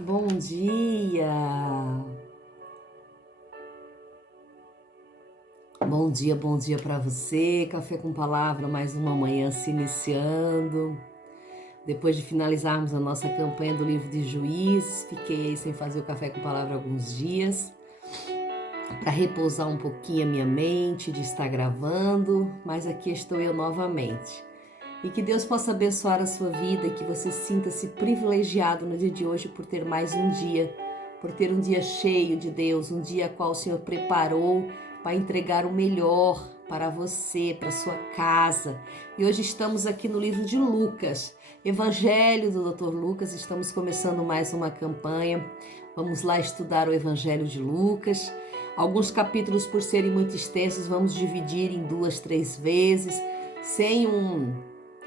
Bom dia! Bom dia para você. Café com Palavra, mais uma manhã se iniciando. Depois de finalizarmos a nossa campanha do livro de Juízes, fiquei aí sem fazer o Café com Palavra alguns dias, para repousar um pouquinho a minha mente de estar gravando, mas aqui estou eu novamente. E que Deus possa abençoar a sua vida e que você sinta-se privilegiado no dia de hoje por ter mais um dia, por ter um dia cheio de Deus, um dia qual o Senhor preparou para entregar o melhor para você, para sua casa. E hoje estamos aqui no livro de Lucas, Evangelho do Dr. Lucas, estamos começando mais uma campanha. Vamos lá estudar o Evangelho de Lucas. Alguns capítulos, por serem muito extensos, vamos dividir em 2, 3 vezes, sem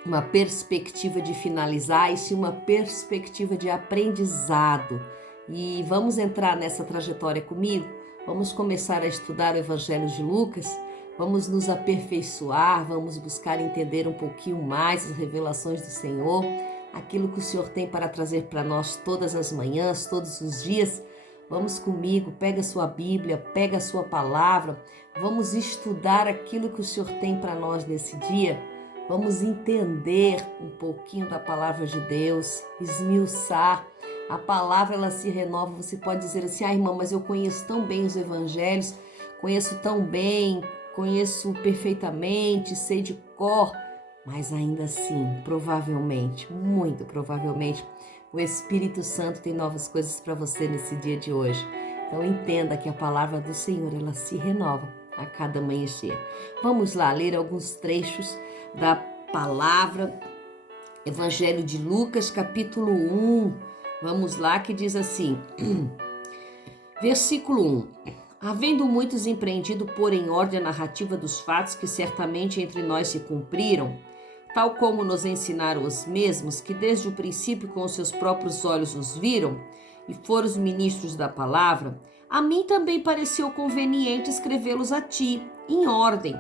uma perspectiva de finalizar, e sim uma perspectiva de aprendizado. E vamos entrar nessa trajetória comigo? Vamos começar a estudar o Evangelho de Lucas? Vamos nos aperfeiçoar, vamos buscar entender um pouquinho mais as revelações do Senhor, aquilo que o Senhor tem para trazer para nós todas as manhãs, todos os dias. Vamos comigo, pega a sua Bíblia, pega a sua palavra, vamos estudar aquilo que o Senhor tem para nós nesse dia. Vamos entender um pouquinho da palavra de Deus, esmiuçar. A palavra, ela se renova. Você pode dizer assim: irmã, mas eu conheço tão bem os evangelhos, conheço tão bem, conheço perfeitamente, sei de cor. Mas ainda assim, provavelmente, muito provavelmente, o Espírito Santo tem novas coisas para você nesse dia de hoje. Então entenda que a palavra do Senhor, ela se renova a cada amanhecer. Vamos lá ler alguns trechos da palavra, Evangelho de Lucas, capítulo 1. Vamos lá, que diz assim, versículo 1. Havendo muitos empreendido pôr em ordem a narrativa dos fatos que certamente entre nós se cumpriram, tal como nos ensinaram os mesmos, que desde o princípio com os seus próprios olhos os viram, e foram os ministros da palavra, a mim também pareceu conveniente escrevê-los a ti, em ordem,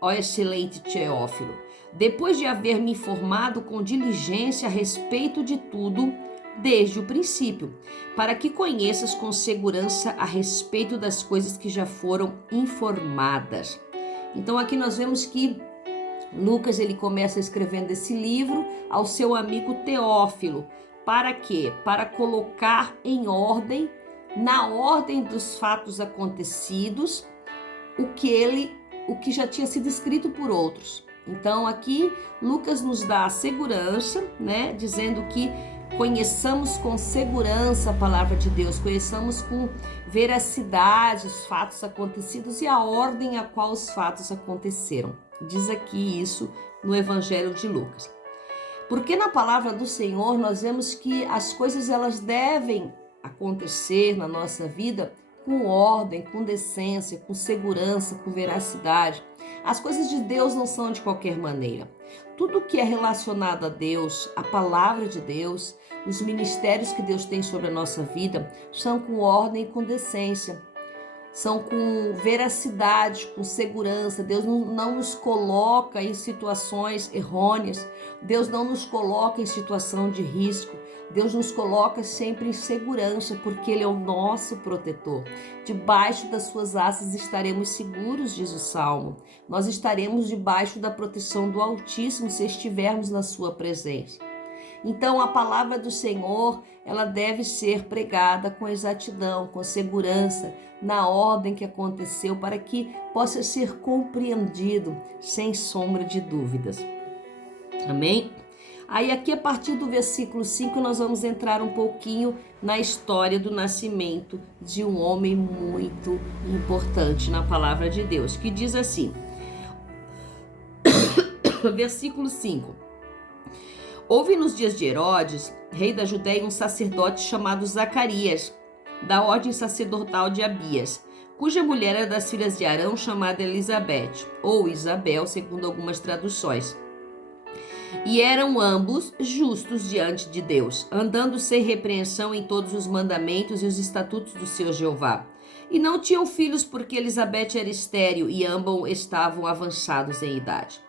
ó excelente Teófilo, depois de haver me informado com diligência a respeito de tudo, desde o princípio, para que conheças com segurança a respeito das coisas que já foram informadas. Então aqui nós vemos que Lucas, ele começa escrevendo esse livro ao seu amigo Teófilo. Para quê? Para colocar em ordem, na ordem dos fatos acontecidos, o que já tinha sido escrito por outros. Então aqui Lucas nos dá a segurança, né, dizendo que conheçamos com segurança a palavra de Deus, conheçamos com veracidade os fatos acontecidos e a ordem a qual os fatos aconteceram. Diz aqui isso no Evangelho de Lucas. Porque na palavra do Senhor nós vemos que as coisas elas devem acontecer na nossa vida com ordem, com decência, com segurança, com veracidade. As coisas de Deus não são de qualquer maneira. Tudo que é relacionado a Deus, a palavra de Deus, os ministérios que Deus tem sobre a nossa vida, são com ordem e com decência. São com veracidade, com segurança. Deus não nos coloca em situações errôneas. Deus não nos coloca em situação de risco. Deus nos coloca sempre em segurança, porque Ele é o nosso protetor. Debaixo das suas asas estaremos seguros, diz o Salmo. Nós estaremos debaixo da proteção do Altíssimo se estivermos na sua presença. Então a palavra do Senhor, ela deve ser pregada com exatidão, com segurança, na ordem que aconteceu, para que possa ser compreendido sem sombra de dúvidas. Amém? Aí aqui a partir do versículo 5 nós vamos entrar um pouquinho na história do nascimento de um homem muito importante na palavra de Deus, que diz assim, versículo 5. Houve nos dias de Herodes, rei da Judéia, um sacerdote chamado Zacarias, da ordem sacerdotal de Abias, cuja mulher era das filhas de Arão, chamada Elizabeth, ou Isabel, segundo algumas traduções. E eram ambos justos diante de Deus, andando sem repreensão em todos os mandamentos e os estatutos do seu Jeová. E não tinham filhos porque Elizabeth era estéril e ambos estavam avançados em idade.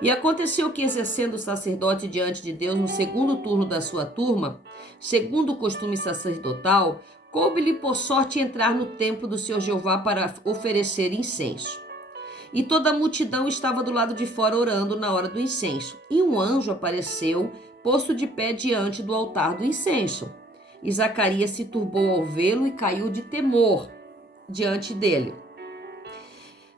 E aconteceu que, exercendo o sacerdote diante de Deus no segundo turno da sua turma, segundo o costume sacerdotal, coube-lhe por sorte entrar no templo do Senhor Jeová para oferecer incenso. E toda a multidão estava do lado de fora orando na hora do incenso. E um anjo apareceu, posto de pé diante do altar do incenso. E Zacarias se turbou ao vê-lo e caiu de temor diante dele.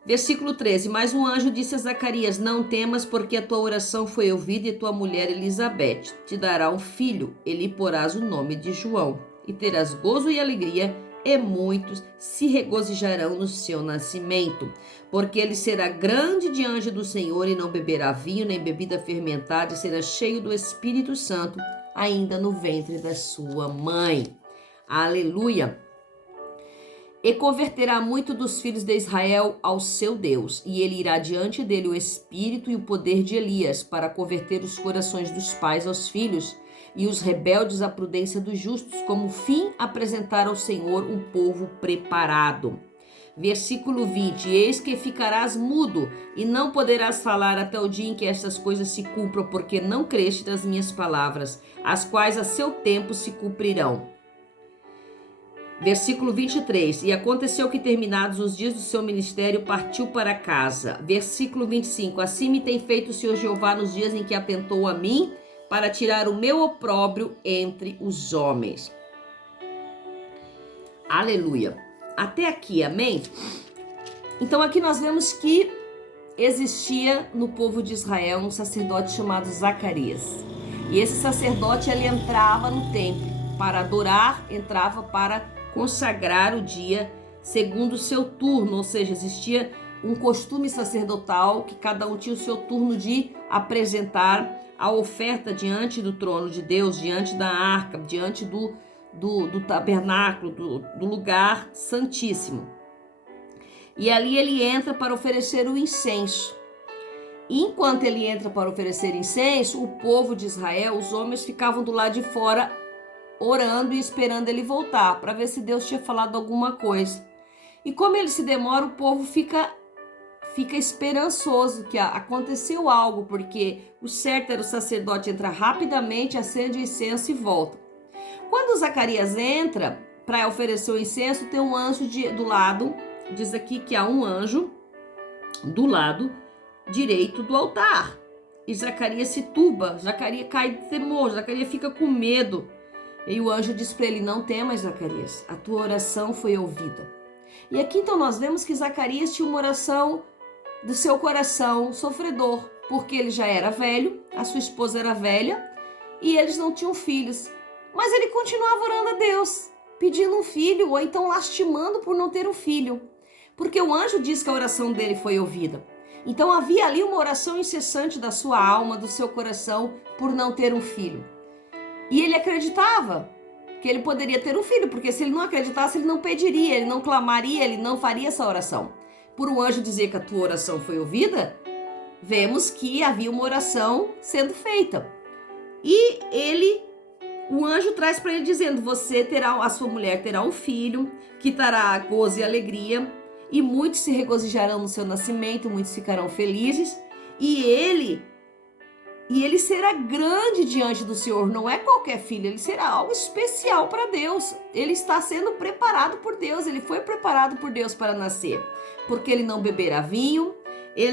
Versículo 13. Mas um anjo disse a Zacarias: não temas, porque a tua oração foi ouvida, e tua mulher Elizabeth te dará um filho, e lhe porás o nome de João. E terás gozo e alegria, e muitos se regozijarão no seu nascimento, porque ele será grande diante do Senhor, e não beberá vinho nem bebida fermentada, e será cheio do Espírito Santo, ainda no ventre da sua mãe. Aleluia! E converterá muito dos filhos de Israel ao seu Deus, e ele irá diante dele o espírito e o poder de Elias, para converter os corações dos pais aos filhos, e os rebeldes à prudência dos justos, como fim apresentar ao Senhor um povo preparado. Versículo 20. Eis que ficarás mudo, e não poderás falar até o dia em que estas coisas se cumpram, porque não creste nas minhas palavras, as quais a seu tempo se cumprirão. Versículo 23. E aconteceu que, terminados os dias do seu ministério, partiu para casa. Versículo 25. Assim me tem feito o Senhor Jeová nos dias em que atentou a mim, para tirar o meu opróbrio entre os homens. Aleluia. Até aqui, amém? Então aqui nós vemos que existia no povo de Israel um sacerdote chamado Zacarias. E esse sacerdote, ele entrava no templo para adorar, entrava para consagrar o dia segundo o seu turno, ou seja, existia um costume sacerdotal que cada um tinha o seu turno de apresentar a oferta diante do trono de Deus, diante da arca, diante do tabernáculo, do lugar santíssimo. E ali ele entra para oferecer o incenso. E enquanto ele entra para oferecer incenso, o povo de Israel, os homens, ficavam do lado de fora orando e esperando ele voltar, para ver se Deus tinha falado alguma coisa. E como ele se demora, o povo fica esperançoso que aconteceu algo, porque o certo era o sacerdote entrar rapidamente, acende o incenso e volta. Quando Zacarias entra para oferecer o incenso, tem um anjo do lado, diz aqui que há um anjo do lado direito do altar. E Zacarias se turba, Zacarias cai de temor, Zacarias fica com medo. E o anjo diz para ele: não temas, Zacarias, a tua oração foi ouvida. E aqui então nós vemos que Zacarias tinha uma oração do seu coração sofredor, porque ele já era velho, a sua esposa era velha e eles não tinham filhos. Mas ele continuava orando a Deus, pedindo um filho, ou então lastimando por não ter um filho, porque o anjo diz que a oração dele foi ouvida. Então havia ali uma oração incessante da sua alma, do seu coração, por não ter um filho. E ele acreditava que ele poderia ter um filho, porque se ele não acreditasse, ele não pediria, ele não clamaria, ele não faria essa oração. Por um anjo dizer que a tua oração foi ouvida, vemos que havia uma oração sendo feita. E o anjo traz para ele dizendo: a sua mulher terá um filho, que trará gozo e alegria, e muitos se regozijarão no seu nascimento, muitos ficarão felizes, e ele será grande diante do Senhor. Não é qualquer filho, ele será algo especial para Deus. Ele está sendo preparado por Deus, ele foi preparado por Deus para nascer, porque ele não beberá vinho, e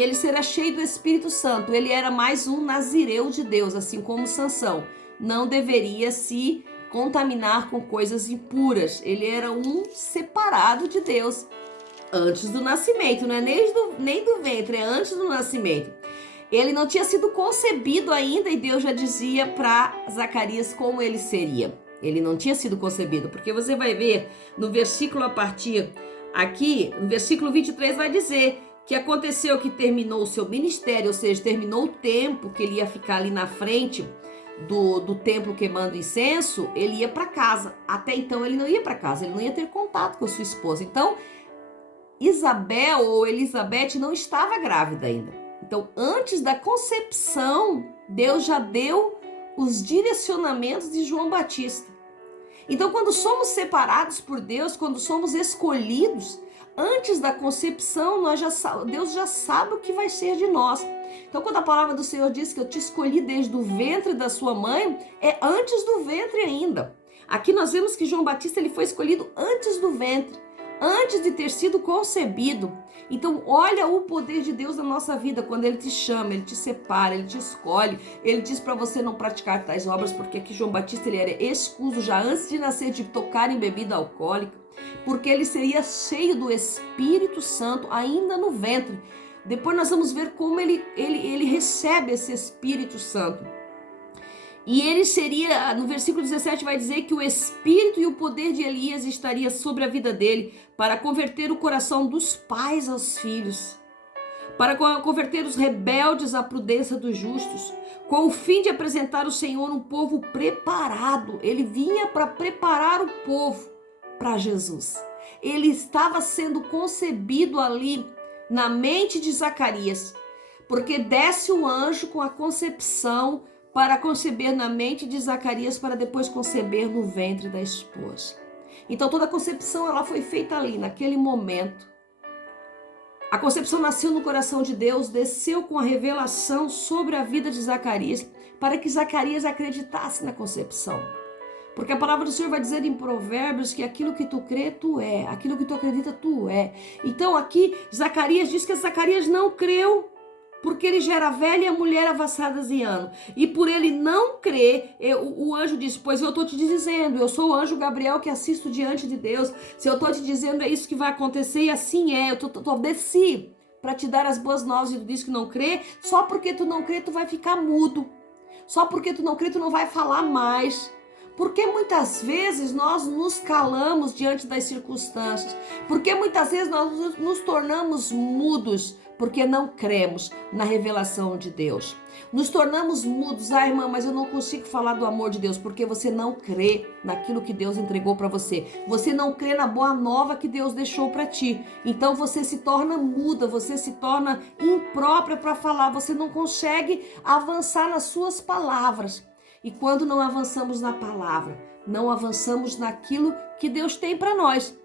ele será cheio do Espírito Santo. Ele era mais um nazireu de Deus, assim como Sansão. Não deveria se contaminar com coisas impuras. Ele era um separado de Deus antes do nascimento, não é nem do ventre, é antes do nascimento. Ele não tinha sido concebido ainda e Deus já dizia para Zacarias como ele seria. Ele não tinha sido concebido, porque você vai ver no versículo a partir aqui, no versículo 23 vai dizer que aconteceu que terminou o seu ministério, ou seja, terminou o tempo que ele ia ficar ali na frente do templo queimando incenso, ele ia para casa. Até então ele não ia para casa, ele não ia ter contato com sua esposa. Então, Isabel ou Elizabeth não estava grávida ainda. Então, antes da concepção, Deus já deu os direcionamentos de João Batista. Então, quando somos separados por Deus, quando somos escolhidos, Antes da concepção, Deus já sabe o que vai ser de nós. Então, quando a palavra do Senhor diz que eu te escolhi desde o ventre da sua mãe, é antes do ventre ainda. Aqui nós vemos que João Batista ele foi escolhido antes do ventre, antes de ter sido concebido. Então, olha o poder de Deus na nossa vida, quando Ele te chama, Ele te separa, Ele te escolhe, Ele diz para você não praticar tais obras, porque aqui João Batista ele era escuso já antes de nascer de tocar em bebida alcoólica, porque ele seria cheio do Espírito Santo ainda no ventre. Depois nós vamos ver como ele recebe esse Espírito Santo. E ele seria, no versículo 17 vai dizer que o Espírito e o poder de Elias estaria sobre a vida dele para converter o coração dos pais aos filhos, para converter os rebeldes à prudência dos justos, com o fim de apresentar o Senhor um povo preparado. Ele vinha para preparar o povo para Jesus. Ele estava sendo concebido ali na mente de Zacarias, porque desce o anjo com a concepção para conceber na mente de Zacarias, para depois conceber no ventre da esposa. Então toda a concepção ela foi feita ali, naquele momento. A concepção nasceu no coração de Deus, desceu com a revelação sobre a vida de Zacarias, para que Zacarias acreditasse na concepção. Porque a palavra do Senhor vai dizer em Provérbios que aquilo que tu crê, tu é. Aquilo que tu acredita, tu é. Então aqui Zacarias diz que Zacarias não creu, porque ele já era velho e a mulher avançada de ano. E por ele não crer, o anjo disse, pois eu estou te dizendo, eu sou o anjo Gabriel que assisto diante de Deus. Se eu estou te dizendo, é isso que vai acontecer, e assim é. Eu desci para te dar as boas novas e tu diz que não crê. Só porque tu não crê, tu vai ficar mudo. Só porque tu não crê, tu não vai falar mais. Porque muitas vezes nós nos calamos diante das circunstâncias. Porque muitas vezes nós nos tornamos mudos porque não cremos na revelação de Deus. Nos tornamos mudos. Irmã, mas eu não consigo falar do amor de Deus porque você não crê naquilo que Deus entregou para você. Você não crê na boa nova que Deus deixou para ti. Então você se torna muda, você se torna imprópria para falar. Você não consegue avançar nas suas palavras. E quando não avançamos na palavra, não avançamos naquilo que Deus tem para nós.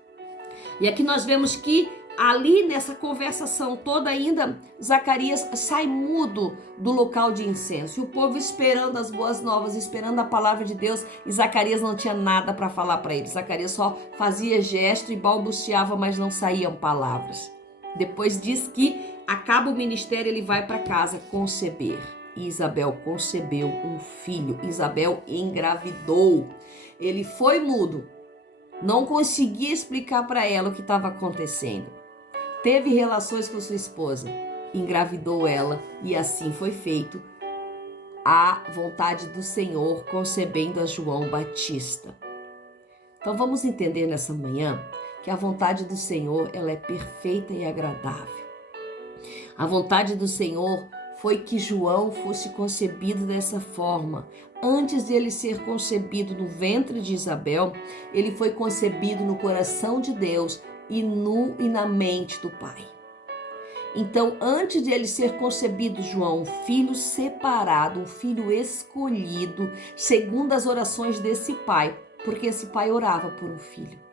E aqui nós vemos que ali nessa conversação toda ainda, Zacarias sai mudo do local de incenso. E o povo esperando as boas novas, esperando a palavra de Deus. E Zacarias não tinha nada para falar para ele. Zacarias só fazia gesto e balbuciava, mas não saíam palavras. Depois diz que acaba o ministério, ele vai para casa conceber. E Isabel concebeu um filho. Isabel engravidou. Ele foi mudo. Não conseguia explicar para ela o que estava acontecendo. Teve relações com sua esposa. Engravidou ela. E assim foi feito a vontade do Senhor, concebendo a João Batista. Então vamos entender nessa manhã que a vontade do Senhor ela é perfeita e agradável. A vontade do Senhor foi que João fosse concebido dessa forma. Antes de ele ser concebido no ventre de Isabel, ele foi concebido no coração de Deus e na mente do Pai. Então, antes de ele ser concebido, João, um filho separado, um filho escolhido, segundo as orações desse pai, porque esse pai orava por um filho.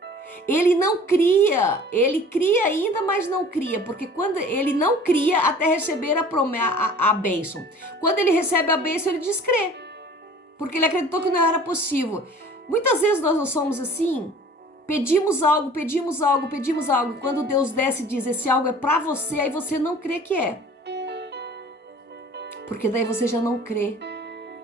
Ele não cria, ele cria ainda, mas não cria, porque quando ele não cria até receber a bênção. Quando ele recebe a bênção, ele descrê, porque ele acreditou que não era possível. Muitas vezes nós não somos assim, pedimos algo, quando Deus desce e diz, esse algo é para você, aí você não crê que é, porque daí você já não crê,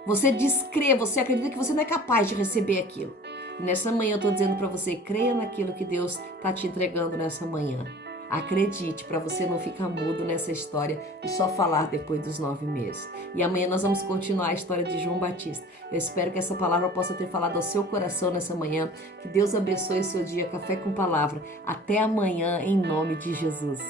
você descrê, você acredita que você não é capaz de receber aquilo. Nessa manhã eu estou dizendo para você, creia naquilo que Deus está te entregando nessa manhã. Acredite, para você não ficar mudo nessa história e só falar depois dos 9 meses. E amanhã nós vamos continuar a história de João Batista. Eu espero que essa palavra possa ter falado ao seu coração nessa manhã. Que Deus abençoe o seu dia. Café com Palavra. Até amanhã, em nome de Jesus.